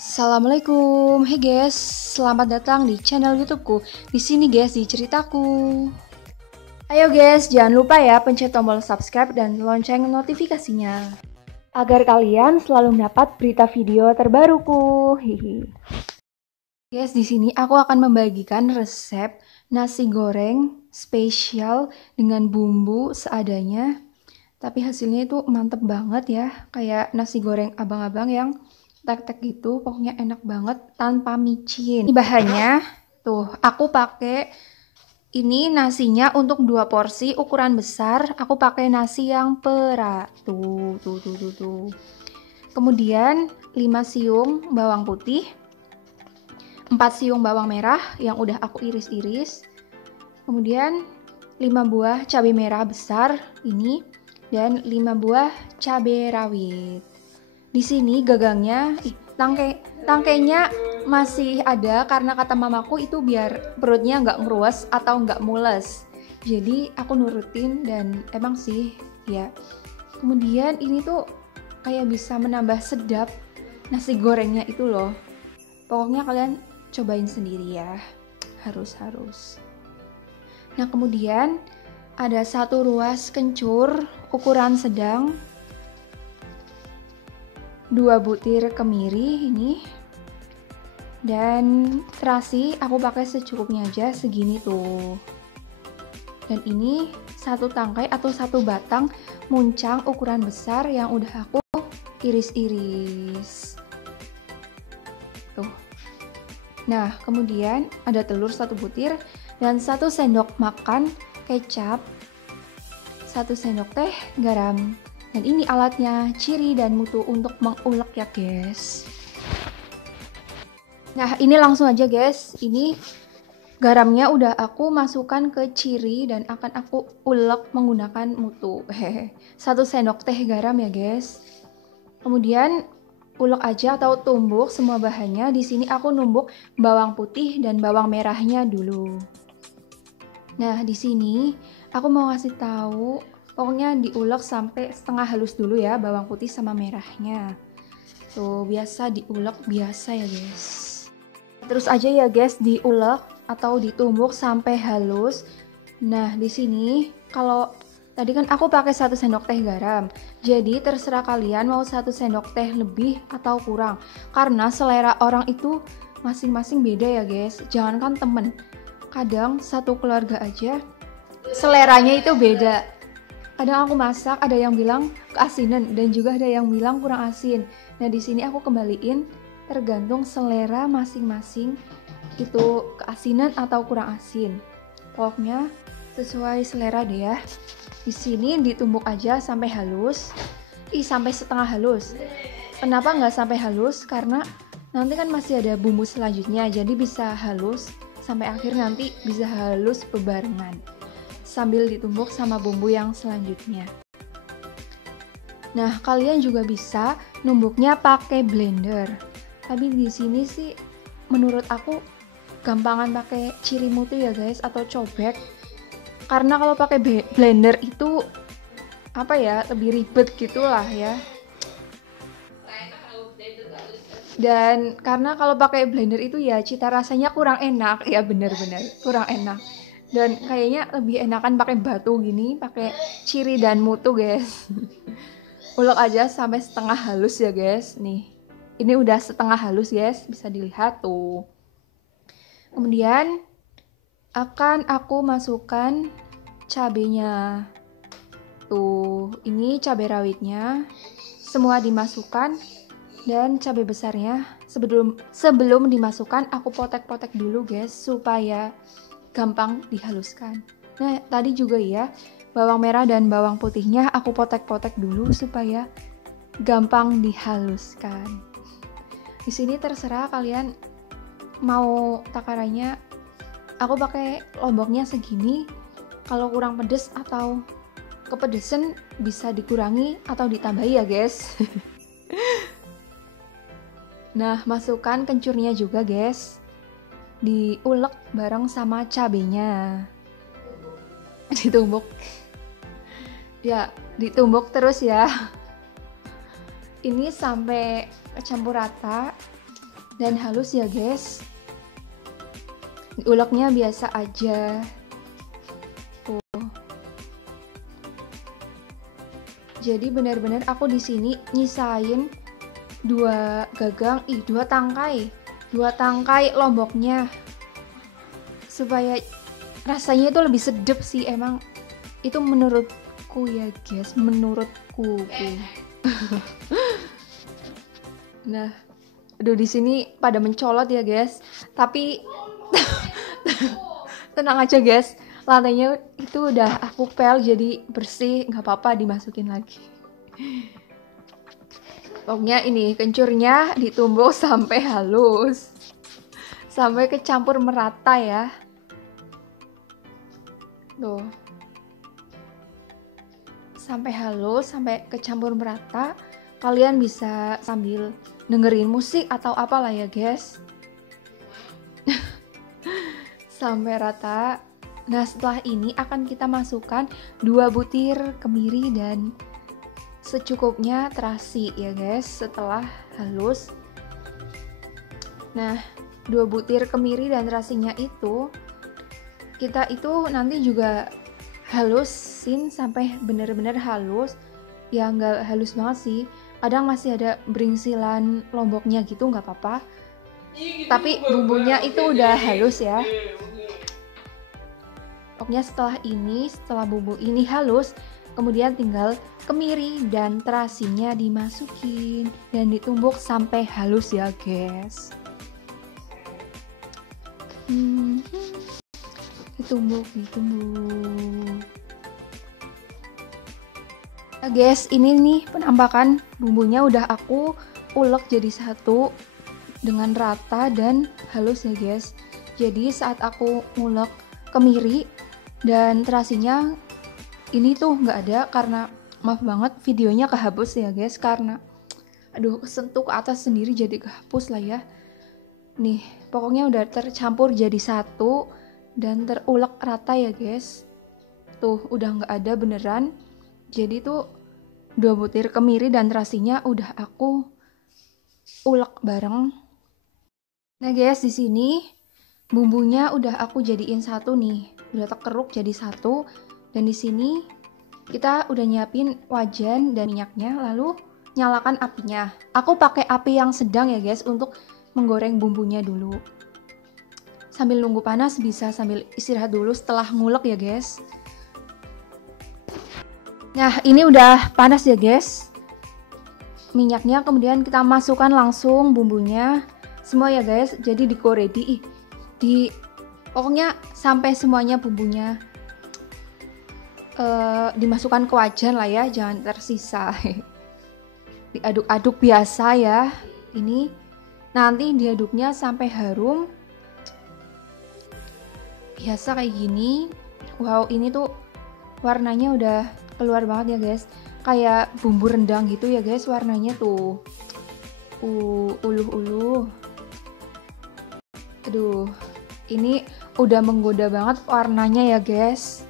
Assalamualaikum, hey guys, selamat datang di channel YouTubeku. Di sini guys di ceritaku. Ayo guys, jangan lupa ya pencet tombol subscribe dan lonceng notifikasinya agar kalian selalu mendapat berita video terbaruku. Hihi. Guys, di sini aku akan membagikan resep nasi goreng spesial dengan bumbu seadanya. Tapi hasilnya itu mantep banget ya, kayak nasi goreng abang-abang yang tek-tek gitu, pokoknya enak banget tanpa micin. Ini bahannya, tuh aku pakai ini nasinya untuk 2 porsi ukuran besar, aku pakai nasi yang perak. Tuh. Kemudian 5 siung bawang putih, 4 siung bawang merah yang udah aku iris-iris. Kemudian 5 buah cabai merah besar ini dan 5 buah cabai rawit. Di sini gagangnya, tangkainya masih ada karena kata mamaku itu biar perutnya nggak ngeruas atau nggak mules. Jadi aku nurutin dan emang sih ya. Kemudian ini tuh kayak bisa menambah sedap nasi gorengnya itu loh. Pokoknya kalian cobain sendiri ya, harus. Nah kemudian ada 1 ruas kencur ukuran sedang, 2 butir kemiri ini, dan terasi aku pakai secukupnya aja segini tuh. Dan ini 1 tangkai atau 1 batang muncang ukuran besar yang udah aku iris-iris tuh. Nah kemudian ada telur 1 butir dan 1 sendok makan kecap, 1 sendok teh garam. Dan ini alatnya, ciri dan mutu untuk mengulek ya guys. Nah ini langsung aja guys, ini garamnya udah aku masukkan ke ciri dan akan aku ulek menggunakan mutu. 1 sendok teh garam ya guys. Kemudian ulek aja atau tumbuk semua bahannya. Di sini aku numbuk bawang putih dan bawang merahnya dulu. Nah di sini aku mau ngasih tahu, pokoknya diulek sampai setengah halus dulu ya bawang putih sama merahnya. Tuh biasa diulek biasa ya guys. Terus aja ya guys diulek atau ditumbuk sampai halus. Nah di sini kalau tadi kan aku pakai 1 sendok teh garam. Jadi terserah kalian mau 1 sendok teh lebih atau kurang. Karena selera orang itu masing-masing beda ya guys. Jangankan temen, kadang satu keluarga aja seleranya itu beda. Kadang aku masak ada yang bilang keasinan dan juga ada yang bilang kurang asin. Nah di sini aku kembaliin tergantung selera masing-masing itu keasinan atau kurang asin. Pokoknya sesuai selera deh ya. Di sini ditumbuk aja sampai halus. Sampai setengah halus. Kenapa nggak sampai halus? Karena nanti kan masih ada bumbu selanjutnya, jadi bisa halus sampai akhir, nanti bisa halus bebarengan sambil ditumbuk sama bumbu yang selanjutnya. Nah, kalian juga bisa numbuknya pakai blender. Tapi di sini sih menurut aku gampangan pakai ciri mutu ya guys atau cobek. Karena kalau pakai blender itu apa ya, lebih ribet gitulah ya. Dan karena kalau pakai blender itu ya cita rasanya kurang enak, ya bener-bener kurang enak. Dan kayaknya lebih enakan pakai batu gini, pakai ciri dan mutu guys. Ulek aja sampai setengah halus ya guys. Nih, ini udah setengah halus guys, bisa dilihat tuh. Kemudian akan aku masukkan cabenya. Tuh, ini cabai rawitnya semua dimasukkan dan cabai besarnya sebelum dimasukkan aku potek-potek dulu guys supaya gampang dihaluskan. Nah tadi juga ya bawang merah dan bawang putihnya aku potek-potek dulu supaya gampang dihaluskan. Di sini terserah kalian mau takarannya. Aku pakai lomboknya segini. Kalau kurang pedes atau kepedesan bisa dikurangi atau ditambahi ya guys. Nah masukkan kencurnya juga guys, diulek bareng sama cabenya, ditumbuk ya, ditumbuk terus ya. Ini sampai campur rata. dan halus ya guys. Diuleknya biasa aja. Tuh. Jadi benar-benar aku di sini nyisain 2 tangkai lomboknya supaya rasanya itu lebih sedap sih, emang itu menurutku ya guys, menurutku. Nah, aduh di sini pada mencolot ya guys, tapi tenang aja guys, lantainya itu udah aku pel jadi bersih, nggak apa-apa dimasukin lagi. Pokoknya ini kencurnya ditumbuk sampai halus, sampai kecampur merata ya. Tuh, sampai halus, sampai kecampur merata. Kalian bisa sambil dengerin musik atau apalah ya guys. Sampai rata. Nah setelah ini akan kita masukkan 2 butir kemiri dan secukupnya terasi ya guys setelah halus. Nah 2 butir kemiri dan terasinya itu kita itu nanti juga halusin sampai benar-benar halus ya, nggak halus banget sih, kadang masih ada beringsilan lomboknya gitu, nggak apa-apa, tapi bumbunya itu udah halus ya. Pokoknya setelah bumbu ini halus, kemudian tinggal kemiri dan terasinya dimasukin dan ditumbuk sampai halus ya guys. Ditumbuk. Nah guys, ini nih penampakan bumbunya udah aku ulek jadi satu dengan rata dan halus ya guys. Jadi saat aku ngulek kemiri dan terasinya ini tuh nggak ada karena maaf banget videonya kehapus ya guys, karena aduh kesentuh ke atas sendiri jadi kehapus lah ya. Nih pokoknya udah tercampur jadi satu dan terulek rata ya guys. Tuh udah nggak ada beneran. Jadi tuh 2 butir kemiri dan terasinya udah aku ulek bareng. Nah guys, di sini bumbunya udah aku jadiin satu nih, udah terkeruk jadi satu. Dan di sini kita udah nyiapin wajan dan minyaknya, lalu nyalakan apinya. Aku pakai api yang sedang ya guys untuk menggoreng bumbunya dulu. Sambil nunggu panas bisa sambil istirahat dulu setelah ngulek ya guys. Nah ini udah panas ya guys minyaknya, kemudian kita masukkan langsung bumbunya semua ya guys. Jadi pokoknya sampai semuanya bumbunya dimasukkan ke wajan lah ya, jangan tersisa. Diaduk-aduk biasa ya. Ini nanti diaduknya sampai harum biasa kayak gini. Wow, ini tuh warnanya udah keluar banget ya guys, kayak bumbu rendang gitu ya guys warnanya tuh. Uluh. Aduh, ini udah menggoda banget warnanya ya guys.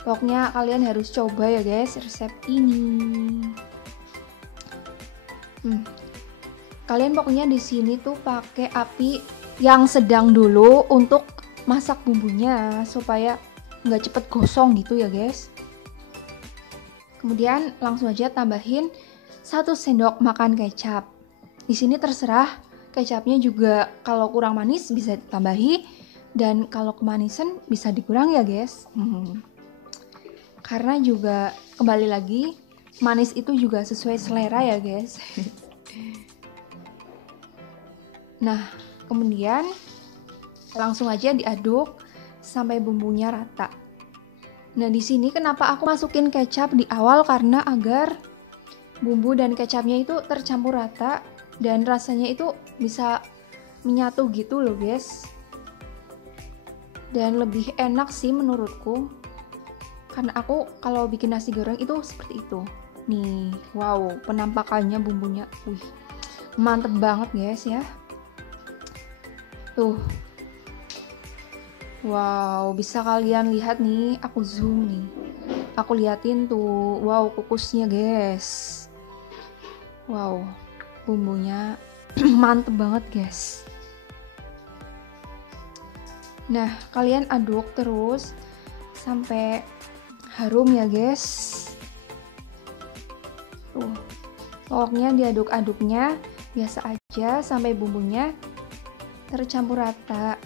Pokoknya kalian harus coba ya guys resep ini. Kalian pokoknya di sini tuh pakai api yang sedang dulu untuk masak bumbunya supaya nggak cepet gosong gitu ya guys. Kemudian langsung aja tambahin 1 sendok makan kecap. Di sini terserah kecapnya juga, kalau kurang manis bisa ditambahi dan kalau kemanisan bisa dikurangi ya guys. Karena juga kembali lagi manis itu juga sesuai selera ya guys. Nah kemudian langsung aja diaduk sampai bumbunya rata. Nah di sini kenapa aku masukin kecap di awal, karena agar bumbu dan kecapnya itu tercampur rata dan rasanya itu bisa menyatu gitu loh guys. Dan lebih enak sih menurutku, karena aku kalau bikin nasi goreng itu seperti itu. Nih, wow, penampakannya bumbunya, mantep banget guys ya. Tuh. Wow, bisa kalian lihat nih, aku zoom nih. Aku liatin tuh, wow kukusnya guys. Wow, bumbunya Mantep banget guys. Nah, kalian aduk terus sampai harum ya guys. Tuh, pokoknya diaduk-aduknya biasa aja sampai bumbunya tercampur rata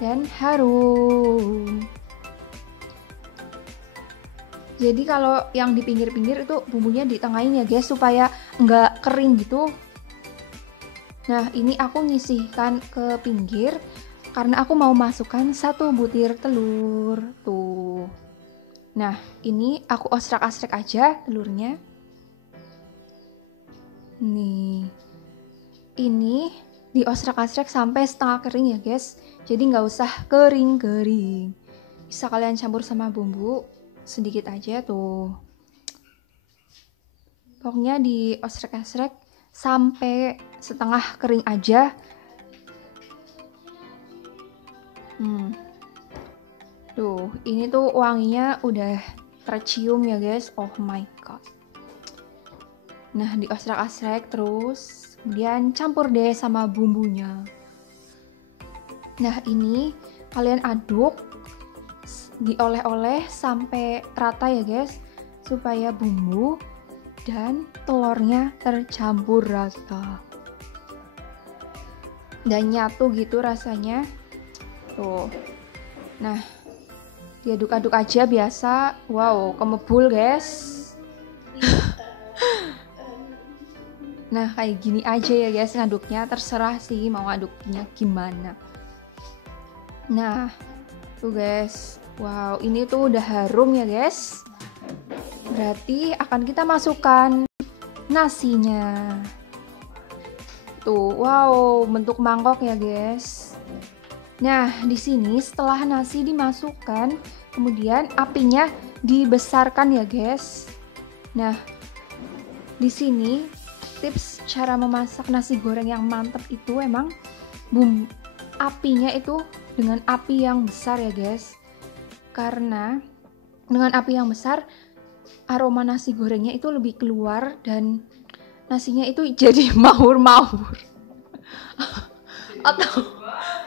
dan harum. Jadi kalau yang di pinggir-pinggir itu bumbunya ditengahin ya guys, supaya nggak kering gitu. Nah, ini aku nyisihkan ke pinggir karena aku mau masukkan 1 butir telur. Tuh. Nah, ini aku osrak-asrak aja telurnya. Nih. Ini diosrak-asrak sampai setengah kering ya guys. Jadi nggak usah kering-kering. Bisa kalian campur sama bumbu sedikit aja tuh. Pokoknya diosrek-esrek sampai setengah kering aja. Tuh, ini tuh wanginya udah tercium ya guys. Oh my god. Nah, diosrek-esrek terus, kemudian campur deh sama bumbunya. Nah, ini kalian aduk, dioleh-oleh sampai rata ya guys, supaya bumbu dan telurnya tercampur rata dan nyatu gitu rasanya. Tuh. Nah, diaduk-aduk aja biasa. Wow, kemebul guys. Nah, kayak gini aja ya guys ngaduknya, terserah sih mau aduknya gimana. Nah, tuh guys. Wow, ini tuh udah harum ya guys. Berarti akan kita masukkan nasinya. Tuh, wow, bentuk mangkok ya guys. Nah, di sini setelah nasi dimasukkan, kemudian apinya dibesarkan ya guys. Nah, di sini tips cara memasak nasi goreng yang mantep itu emang apinya itu dengan api yang besar ya guys. Karena dengan api yang besar aroma nasi gorengnya itu lebih keluar dan nasinya itu jadi mahur-mahur.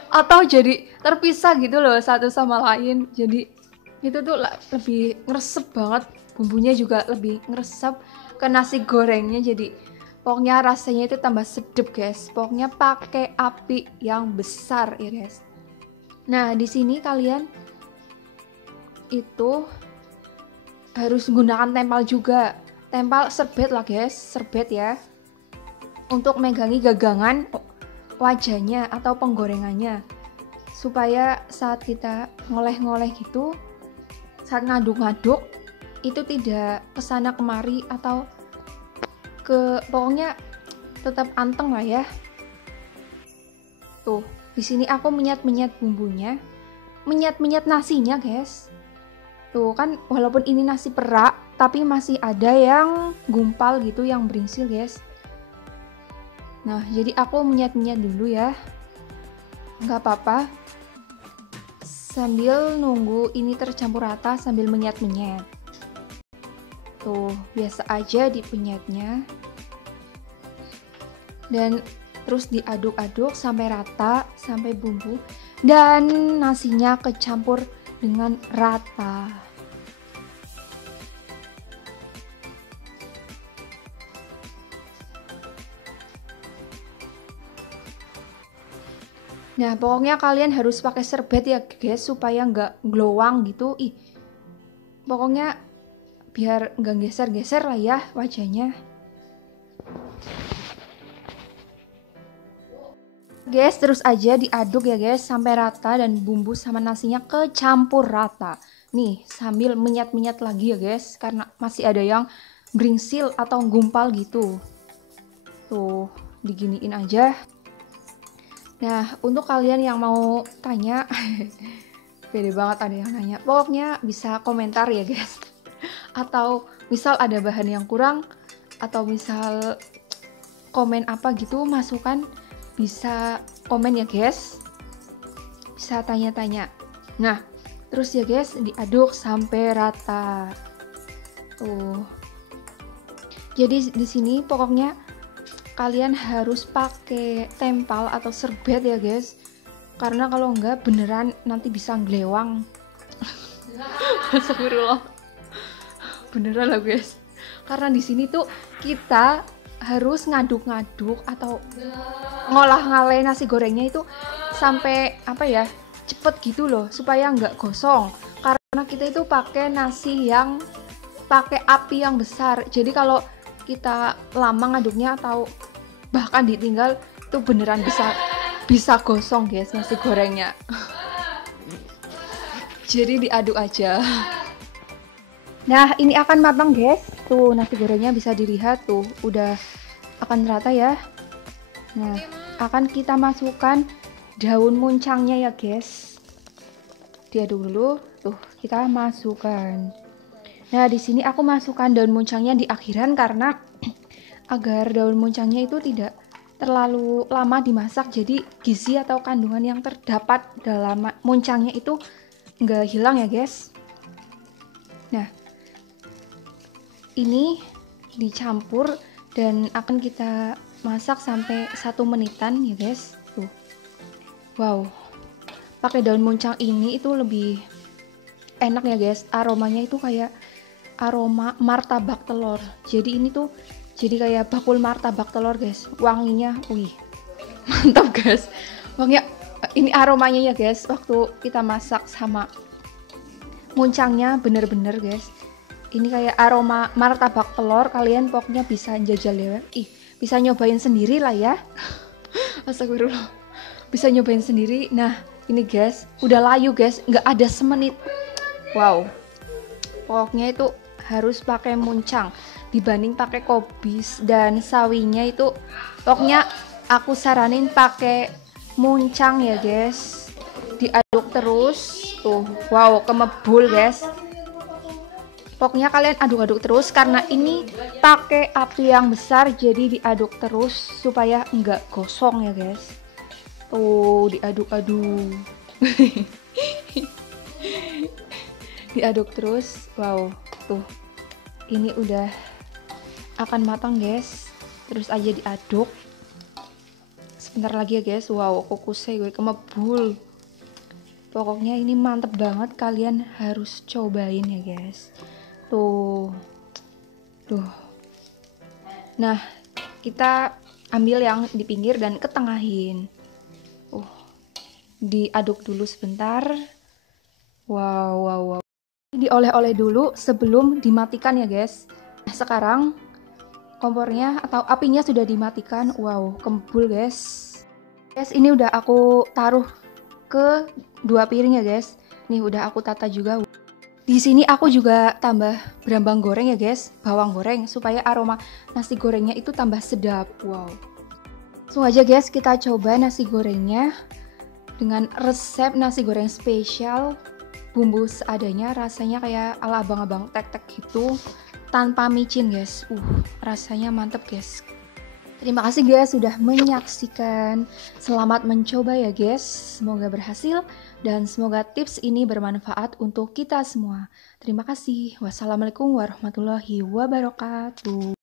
atau jadi terpisah gitu loh satu sama lain. Jadi itu tuh lebih ngeresep banget, bumbunya juga lebih ngeresep ke nasi gorengnya. Jadi pokoknya rasanya itu tambah sedep guys. Pokoknya pakai api yang besar ya guys. Nah, di sini kalian itu harus menggunakan tempal juga. Tempal serbet lah guys, serbet ya. Untuk megangi gagangan wajahnya atau penggorengannya. Supaya saat kita ngoleh-ngoleh gitu, saat ngaduk-ngaduk itu tidak kesana kemari atau pokoknya tetap anteng lah ya. Tuh, di sini aku menyat-menyat bumbunya, menyat-menyat nasinya guys. Tuh kan walaupun ini nasi perak, tapi masih ada yang gumpal gitu, yang beringsil guys. Nah, jadi aku menyat-menyat dulu ya. Nggak apa-apa. Sambil nunggu ini tercampur rata sambil menyat-menyat. Tuh, biasa aja dipenyatnya. Dan terus diaduk-aduk sampai rata, sampai bumbu dan nasinya kecampur dengan rata. Nah, pokoknya kalian harus pakai serbet ya guys, supaya nggak glowang gitu. Pokoknya biar nggak geser-geser lah ya wajahnya. Guys, terus aja diaduk ya guys sampai rata dan bumbu sama nasinya kecampur rata. Nih, sambil menyat-menyat lagi ya guys, karena masih ada yang beringsil atau gumpal gitu. Tuh, diginiin aja. Nah, untuk kalian yang mau tanya, pede banget ada yang nanya. Pokoknya bisa komentar ya guys. Atau misal ada bahan yang kurang, atau misal komen apa gitu, masukan, bisa komen ya guys, bisa tanya-tanya. Nah, terus ya guys diaduk sampai rata. Tuh. Jadi di sini pokoknya kalian harus pakai tempal atau serbet ya guys, karena kalau enggak beneran nanti bisa ngelewang. Astagfirullah, beneran lah guys, karena di sini tuh kita harus ngaduk-ngaduk atau ngolah-ngalain nasi gorengnya itu sampai apa ya, cepet gitu loh, supaya nggak gosong, karena kita itu pakai nasi yang pakai api yang besar. Jadi kalau kita lama ngaduknya atau bahkan ditinggal itu beneran bisa gosong guys nasi gorengnya. Jadi diaduk aja. Nah, ini akan matang guys. Tuh nasi gorengnya bisa dilihat tuh, udah akan rata ya. Nah, akan kita masukkan daun muncangnya ya guys. Diaduk dulu. Tuh, kita masukkan. Nah, di sini aku masukkan daun muncangnya di akhiran karena agar daun muncangnya itu tidak terlalu lama dimasak, jadi gizi atau kandungan yang terdapat dalam muncangnya itu nggak hilang ya guys. Nah, ini dicampur dan akan kita masak sampai 1 menitan ya guys. Tuh, wow, pakai daun muncang ini itu lebih enak ya guys, aromanya itu kayak aroma martabak telur. Jadi ini tuh jadi kayak bakul martabak telur guys, wanginya wih mantap guys, wanginya ini aromanya ya guys waktu kita masak sama muncangnya bener-bener guys, ini kayak aroma martabak telur. Kalian pokoknya bisa jajal ya, bisa nyobain sendiri lah ya. Astagfirullah, bisa nyobain sendiri. Nah ini guys udah layu guys, nggak ada semenit. Wow, pokoknya itu harus pakai muncang dibanding pakai kobis dan sawinya, itu pokoknya aku saranin pakai muncang ya guys. Diaduk terus tuh, wow kemebul guys. Pokoknya kalian aduk-aduk terus karena ini pakai api yang besar, jadi diaduk terus supaya enggak gosong ya guys. Tuh diaduk-aduk. Diaduk terus, wow tuh ini udah akan matang guys, terus aja diaduk sebentar lagi ya guys. Wow kukusnya gue kemebul, pokoknya ini mantep banget, kalian harus cobain ya guys. Tuh nah kita ambil yang di pinggir dan ketengahin. Diaduk dulu sebentar. Wow dioleh-oleh dulu sebelum dimatikan ya guys. Nah, sekarang kompornya atau apinya sudah dimatikan. Wow kembul guys. Ini udah aku taruh ke 2 piring ya guys. Nih udah aku tata juga. Di sini aku juga tambah berambang goreng ya guys, bawang goreng, supaya aroma nasi gorengnya itu tambah sedap. Wow, langsung aja guys kita coba nasi gorengnya dengan resep nasi goreng spesial, bumbu seadanya, rasanya kayak ala abang-abang tek-tek gitu, tanpa micin guys. Rasanya mantep guys. Terima kasih guys sudah menyaksikan. Selamat mencoba ya guys. Semoga berhasil dan semoga tips ini bermanfaat untuk kita semua. Terima kasih. Wassalamualaikum warahmatullahi wabarakatuh.